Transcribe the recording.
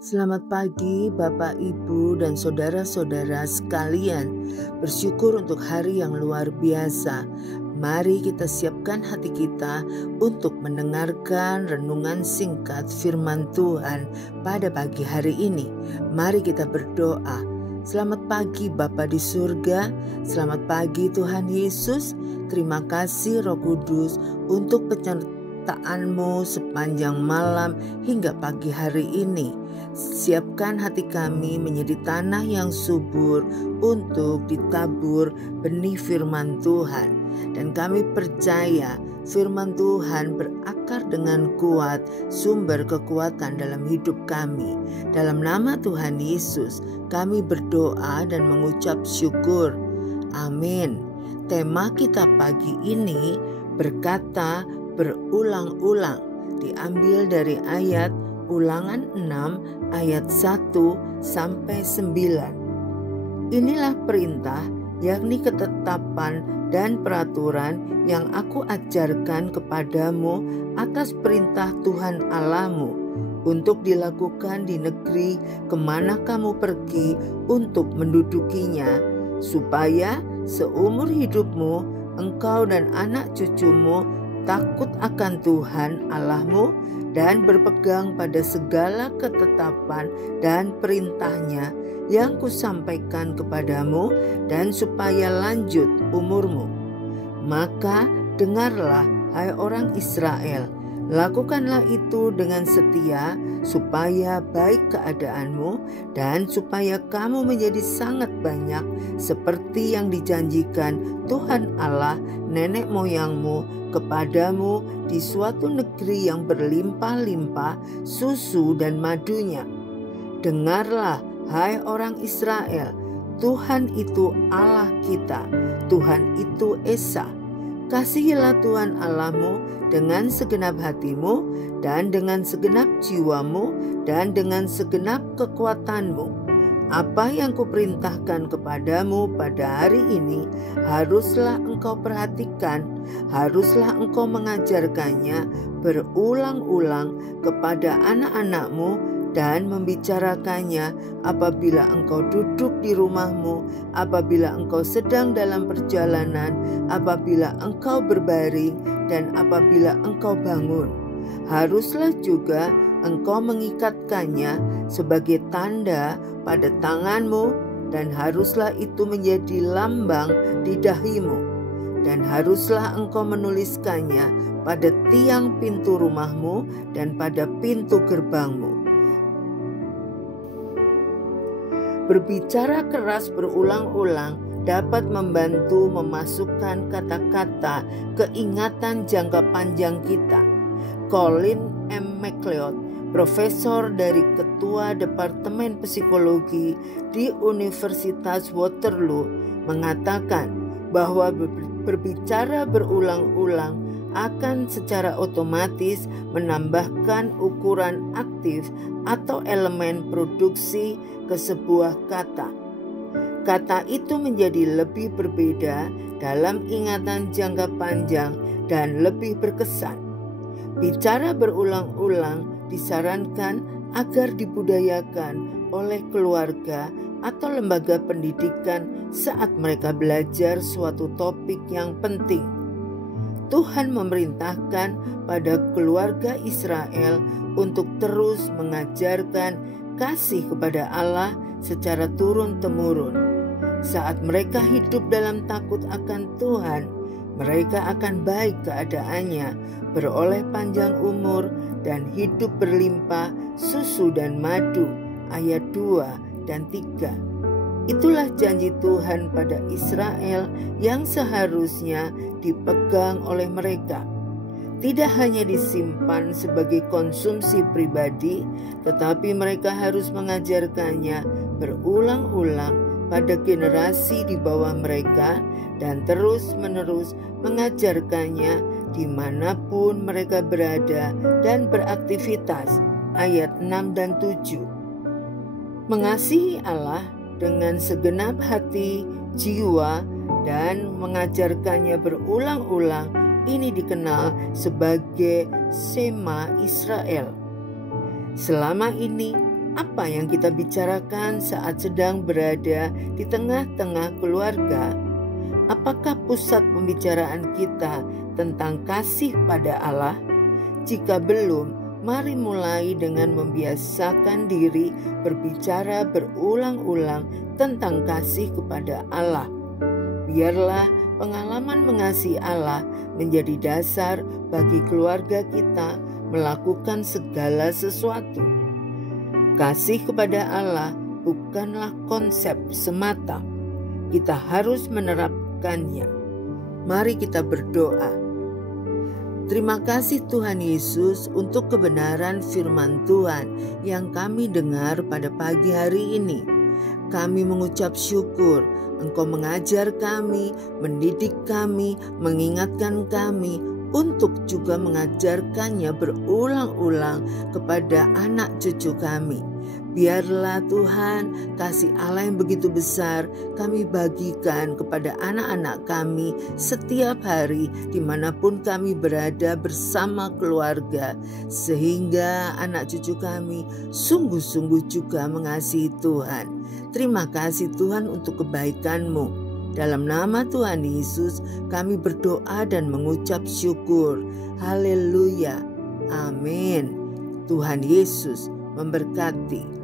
Selamat pagi Bapak, Ibu, dan saudara-saudara sekalian. Bersyukur untuk hari yang luar biasa. Mari kita siapkan hati kita untuk mendengarkan renungan singkat firman Tuhan pada pagi hari ini. Mari kita berdoa. Selamat pagi Bapa di surga, selamat pagi Tuhan Yesus. Terima kasih Roh Kudus untuk penyertaan-Mu sepanjang malam hingga pagi hari ini. Siapkan hati kami menjadi tanah yang subur untuk ditabur benih firman Tuhan. Dan kami percaya firman Tuhan berakar dengan kuat, sumber kekuatan dalam hidup kami. Dalam nama Tuhan Yesus, kami berdoa dan mengucap syukur. Amin. Tema kita pagi ini berkata berulang-ulang, diambil dari ayat Ulangan 6 ayat 1 sampai 9. Inilah perintah, yakni ketetapan dan peraturan yang aku ajarkan kepadamu atas perintah Tuhan Allahmu, untuk dilakukan di negeri kemana kamu pergi untuk mendudukinya, supaya seumur hidupmu engkau dan anak cucumu takut akan Tuhan Allahmu dan berpegang pada segala ketetapan dan perintahnya yang kusampaikan kepadamu, dan supaya lanjut umurmu. Maka dengarlah, hai orang Israel, lakukanlah itu dengan setia, supaya baik keadaanmu dan supaya kamu menjadi sangat banyak, seperti yang dijanjikan Tuhan Allah nenek moyangmu kepadamu di suatu negeri yang berlimpah-limpah susu dan madunya. Dengarlah, hai orang Israel, Tuhan itu Allah kita, Tuhan itu Esa. Kasihilah Tuhan Allahmu dengan segenap hatimu, dan dengan segenap jiwamu, dan dengan segenap kekuatanmu. Apa yang kuperintahkan kepadamu pada hari ini haruslah engkau perhatikan, haruslah engkau mengajarkannya berulang-ulang kepada anak-anakmu dan membicarakannya apabila engkau duduk di rumahmu, apabila engkau sedang dalam perjalanan, apabila engkau berbaring, dan apabila engkau bangun. Haruslah juga engkau mengikatkannya sebagai tanda pada tanganmu, dan haruslah itu menjadi lambang di dahimu, dan haruslah engkau menuliskannya pada tiang pintu rumahmu dan pada pintu gerbangmu. Berbicara keras berulang-ulang dapat membantu memasukkan kata-kata ke ingatan jangka panjang kita. Colin M. MacLeod, profesor dari Ketua Departemen Psikologi di Universitas Waterloo, mengatakan bahwa berbicara berulang-ulang akan secara otomatis menambahkan ukuran aktif atau elemen produksi ke sebuah kata. Kata itu menjadi lebih berbeda dalam ingatan jangka panjang dan lebih berkesan. Bicara berulang-ulang disarankan agar dibudayakan oleh keluarga atau lembaga pendidikan saat mereka belajar suatu topik yang penting. Tuhan memerintahkan pada keluarga Israel untuk terus mengajarkan kasih kepada Allah secara turun-temurun. Saat mereka hidup dalam takut akan Tuhan, mereka akan baik keadaannya, beroleh panjang umur, dan hidup berlimpah susu dan madu. Ayat 2 dan 3. Itulah janji Tuhan pada Israel yang seharusnya dipegang oleh mereka. Tidak hanya disimpan sebagai konsumsi pribadi, tetapi mereka harus mengajarkannya berulang-ulang pada generasi di bawah mereka, dan terus-menerus mengajarkannya dimanapun mereka berada dan beraktivitas. Ayat 6 dan 7. Mengasihi Allah dengan segenap hati, jiwa, dan mengajarkannya berulang-ulang, ini dikenal sebagai Shema Israel. Selama ini Apa yang kita bicarakan saat sedang berada di tengah-tengah keluarga? Apakah pusat pembicaraan kita tentang kasih pada Allah? Jika belum, mari mulai dengan membiasakan diri berbicara berulang-ulang tentang kasih kepada Allah. Biarlah pengalaman mengasihi Allah menjadi dasar bagi keluarga kita melakukan segala sesuatu. Kasih kepada Allah bukanlah konsep semata. Kita harus menerapkannya. Mari kita berdoa. Terima kasih Tuhan Yesus untuk kebenaran firman Tuhan yang kami dengar pada pagi hari ini. Kami mengucap syukur Engkau mengajar kami, mendidik kami, mengingatkan kami untuk juga mengajarkannya berulang-ulang kepada anak cucu kami. Biarlah Tuhan kasih Allah yang begitu besar kami bagikan kepada anak-anak kami setiap hari dimanapun kami berada bersama keluarga, sehingga anak cucu kami sungguh-sungguh juga mengasihi Tuhan. Terima kasih Tuhan untuk kebaikan-Mu. Dalam nama Tuhan Yesus kami berdoa dan mengucap syukur. Haleluya. Amin. Tuhan Yesus memberkati.